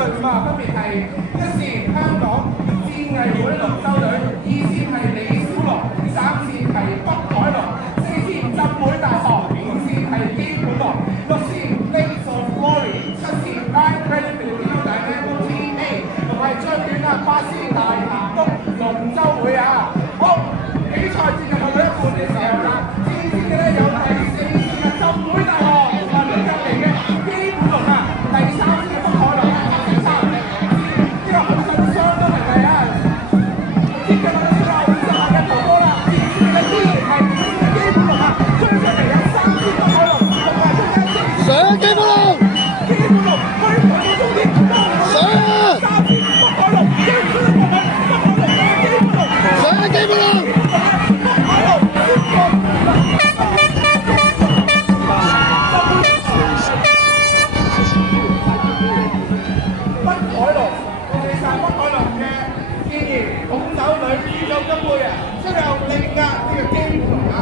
隊嘛，分別係一線香港戰藝會龍舟隊，二線係李小龍，三線係北海龍，四線浸會大學，五線係基本龍，六線 Lakes of Glory，七線 Nine Credit Filipino Dynamo TA，同埋最短啊八線大鹹谷龍舟會啊！好，比賽接近到一半嘅時候啦，戰線嘅咧有第四線嘅浸會大學同埋鄰近嚟嘅基本龍啊，第三線嘅北海龍啊，第三呢個好信相都明嚟啊！接近到呢個50嘅婆婆啦，戰線嘅依然係五線嘅基本龍啊，追上嚟有三線北海龍同埋中間四線上基本龍，基本龍去到終點，上三線北海龍已經出咗國米，北海龍基本龍。上基本龍。拱手女子組金杯啊，最後力壓呢個基本龍啊！